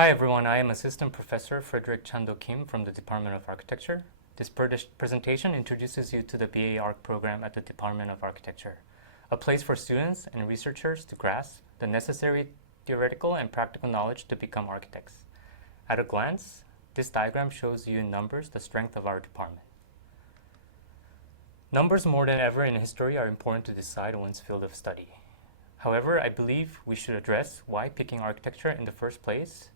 Hi everyone, I am Assistant Professor Frederick Chando Kim from the Department of Architecture. This presentation introduces you to the BA Arch program at the Department of Architecture, a place for students and researchers to grasp the necessary theoretical and practical knowledge to become architects. At a glance, this diagram shows you in numbers the strength of our department. Numbers more than ever in history are important to decide one's field of study. However, I believe we should address why picking architecture in the first place,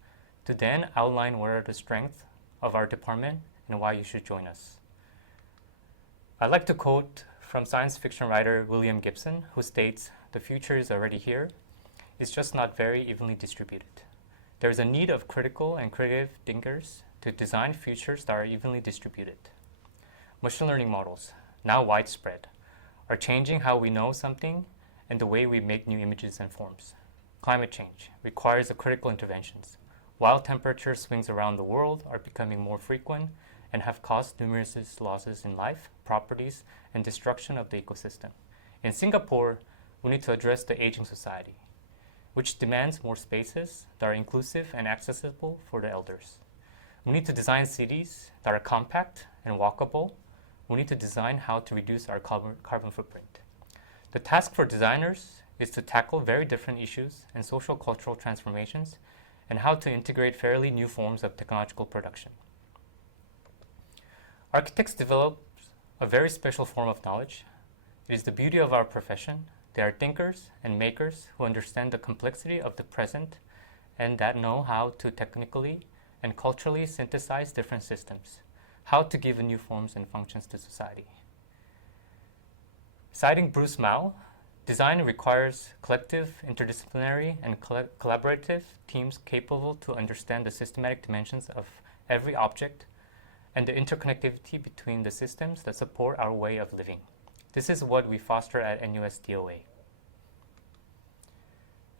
to then outline what are the strengths of our department and why you should join us. I'd like to quote from science fiction writer William Gibson, who states, "The future is already here. It's just not very evenly distributed. There is a need of critical and creative thinkers to design futures that are evenly distributed. Machine learning models, now widespread, are changing how we know something and the way we make new images and forms. Climate change requires a critical interventions. While temperature swings around the world are becoming more frequent and have caused numerous losses in life, properties, and destruction of the ecosystem. In Singapore, we need to address the aging society, which demands more spaces that are inclusive and accessible for the elders. We need to design cities that are compact and walkable. We need to design how to reduce our carbon footprint. The task for designers is to tackle very different issues and social cultural transformations and how to integrate fairly new forms of technological production. Architects develop a very special form of knowledge. It is the beauty of our profession. They are thinkers and makers who understand the complexity of the present and that know how to technically and culturally synthesize different systems, how to give new forms and functions to society." Citing Bruce Mao, design requires collective, interdisciplinary, and collaborative teams capable to understand the systematic dimensions of every object and the interconnectivity between the systems that support our way of living. This is what we foster at NUS DOA.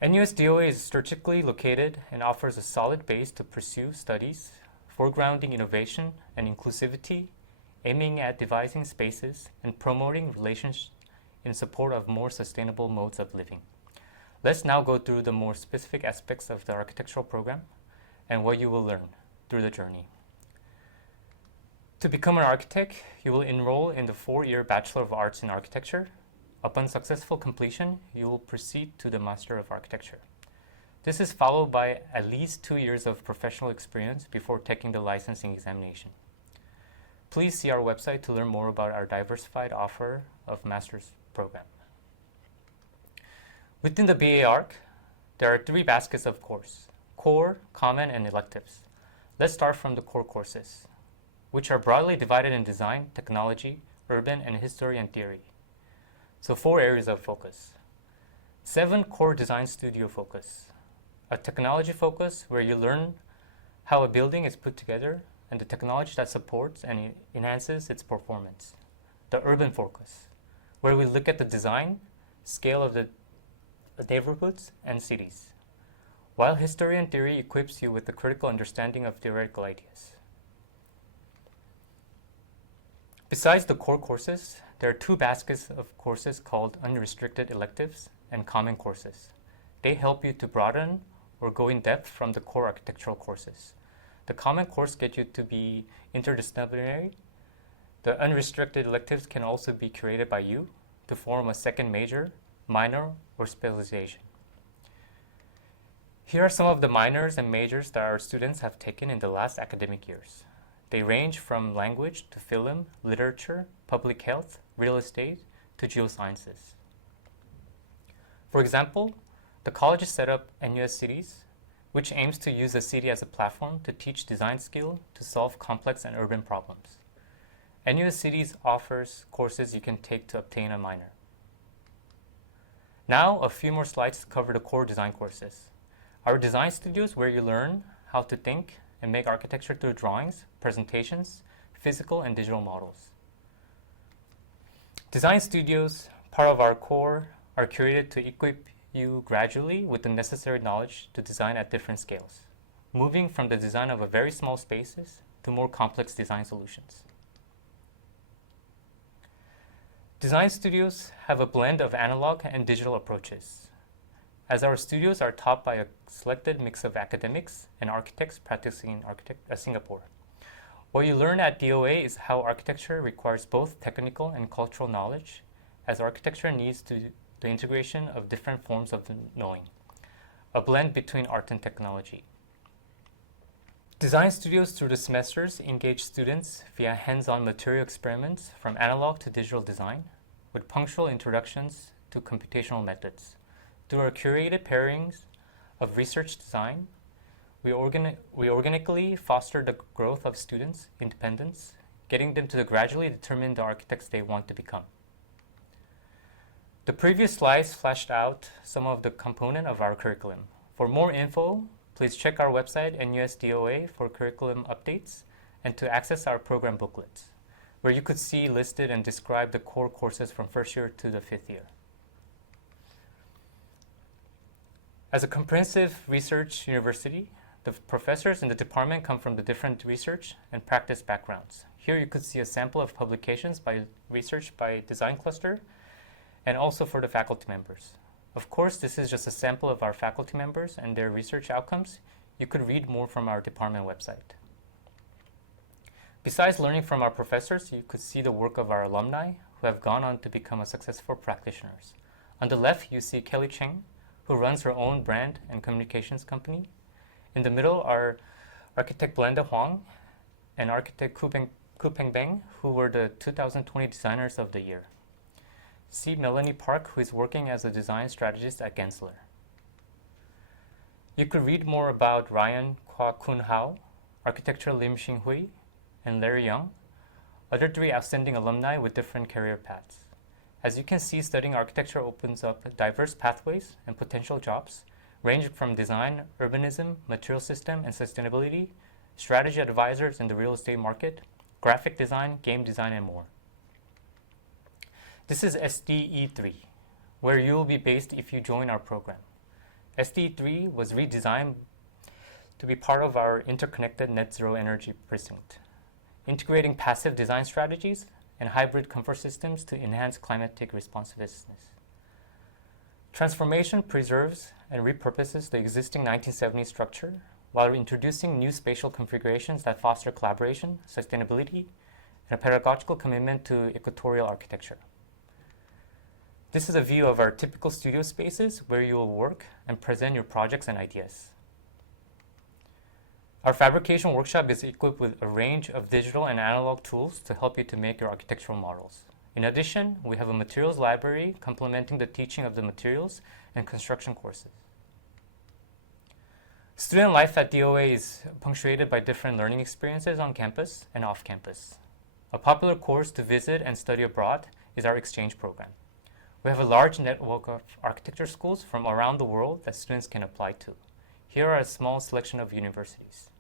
NUS DOA is strategically located and offers a solid base to pursue studies, foregrounding innovation and inclusivity, aiming at devising spaces and promoting relationships in support of more sustainable modes of living. Let's now go through the more specific aspects of the architectural program and what you will learn through the journey. To become an architect, you will enroll in the 4-year Bachelor of Arts in Architecture. Upon successful completion, you will proceed to the Master of Architecture. This is followed by at least 2 years of professional experience before taking the licensing examination. Please see our website to learn more about our diversified offer of master's program. Within the BA Arch, there are 3 baskets of course: core, common, and electives. Let's start from the core courses, which are broadly divided in design, technology, urban, and history and theory. So 4 areas of focus. 7 core design studio focus, a technology focus where you learn how a building is put together and the technology that supports and enhances its performance. The urban focus, where we look at the design, scale of the neighborhoods and cities, while history and theory equips you with the critical understanding of theoretical ideas. Besides the core courses, there are 2 baskets of courses called unrestricted electives and common courses. They help you to broaden or go in depth from the core architectural courses. The common course gets you to be interdisciplinary. The unrestricted electives can also be created by you to form a second major, minor, or specialization. Here are some of the minors and majors that our students have taken in the last academic years. They range from language to film, literature, public health, real estate, to geosciences. For example, the college set up NUS Cities, which aims to use the city as a platform to teach design skill to solve complex and urban problems. NUS Cities offers courses you can take to obtain a minor. Now, a few more slides to cover the core design courses. Our design studios, where you learn how to think and make architecture through drawings, presentations, physical and digital models. Design studios, part of our core, are curated to equip you gradually with the necessary knowledge to design at different scales, moving from the design of a very small spaces to more complex design solutions. Design studios have a blend of analog and digital approaches. as our studios are taught by a selected mix of academics and architects practicing in Singapore. What you learn at DOA is how architecture requires both technical and cultural knowledge, as architecture needs the integration of different forms of knowing, a blend between art and technology. Design studios through the semesters engage students via hands-on material experiments from analog to digital design, with punctual introductions to computational methods. Through our curated pairings of research design, we organically foster the growth of students' independence, getting them to gradually determine the architects they want to become. The previous slides flashed out some of the components of our curriculum. For more info, please check our website NUS DOA for curriculum updates and to access our program booklets, where you could see listed and describe the core courses from first year to the fifth year. As a comprehensive research university, the professors in the department come from the different research and practice backgrounds. Here you could see a sample of publications by research by design cluster and also for the faculty members. Of course, this is just a sample of our faculty members and their research outcomes. You could read more from our department website. Besides learning from our professors, you could see the work of our alumni who have gone on to become successful practitioners. On the left, you see Kelly Cheng, who runs her own brand and communications company. In the middle are architect Blenda Huang and architect Ku Peng Beng, who were the 2020 Designers of the Year. See Melanie Park, who is working as a design strategist at Gensler. You could read more about Ryan Kwa Kun Hao, architecture Lim Xing Hui, and Larry Young, other three outstanding alumni with different career paths. As you can see, studying architecture opens up diverse pathways and potential jobs, ranging from design, urbanism, material system, and sustainability, strategy advisors in the real estate market, graphic design, game design, and more. This is SDE 3, where you will be based if you join our program. SDE 3 was redesigned to be part of our interconnected net zero energy precinct, integrating passive design strategies and hybrid comfort systems to enhance climatic responsiveness. Transformation preserves and repurposes the existing 1970s structure while introducing new spatial configurations that foster collaboration, sustainability, and a pedagogical commitment to equatorial architecture. This is a view of our typical studio spaces where you will work and present your projects and ideas. Our fabrication workshop is equipped with a range of digital and analog tools to help you to make your architectural models. In addition, we have a materials library complementing the teaching of the materials and construction courses. Student life at DOA is punctuated by different learning experiences on campus and off campus. A popular course to visit and study abroad is our exchange program. We have a large network of architecture schools from around the world that students can apply to. Here are a small selection of universities.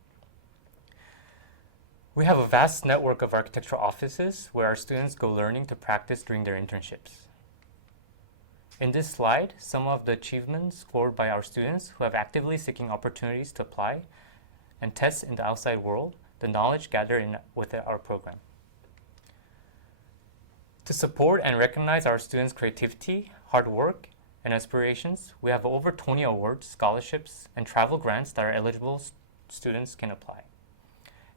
We have a vast network of architectural offices where our students go learning to practice during their internships. In this slide, some of the achievements scored by our students who have actively seeking opportunities to apply and test in the outside world the knowledge gathered with our program. To support and recognize our students' creativity, hard work, and aspirations, we have over 20 awards, scholarships, and travel grants that our eligible students can apply.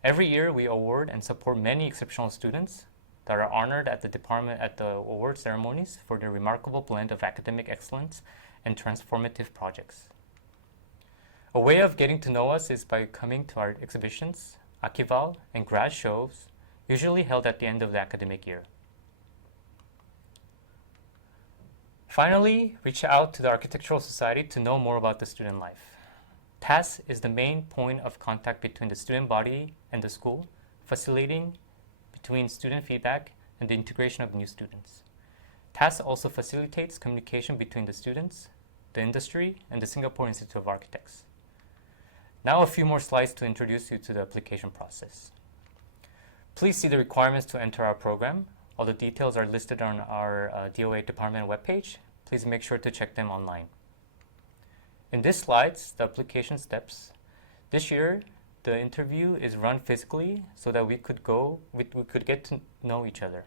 Every year, we award and support many exceptional students that are honored at the award ceremonies for their remarkable blend of academic excellence and transformative projects. A way of getting to know us is by coming to our exhibitions, Akival, and grad shows, usually held at the end of the academic year. Finally, reach out to the Architectural Society to know more about the student life. TAS is the main point of contact between the student body and the school, facilitating between student feedback and the integration of new students. TAS also facilitates communication between the students, the industry, and the Singapore Institute of Architects. Now a few more slides to introduce you to the application process. Please see the requirements to enter our program. All the details are listed on our DOA department webpage. Please make sure to check them online. In these slides, the application steps. This year, the interview is run physically so that we could get to know each other.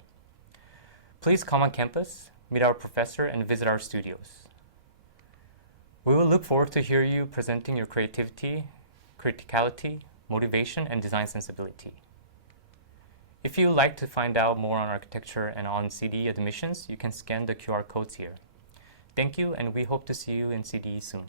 Please come on campus, meet our professor, and visit our studios. We will look forward to hear you presenting your creativity, criticality, motivation, and design sensibility. If you would like to find out more on architecture and on CDE admissions, you can scan the QR codes here. Thank you, and we hope to see you in CDE soon.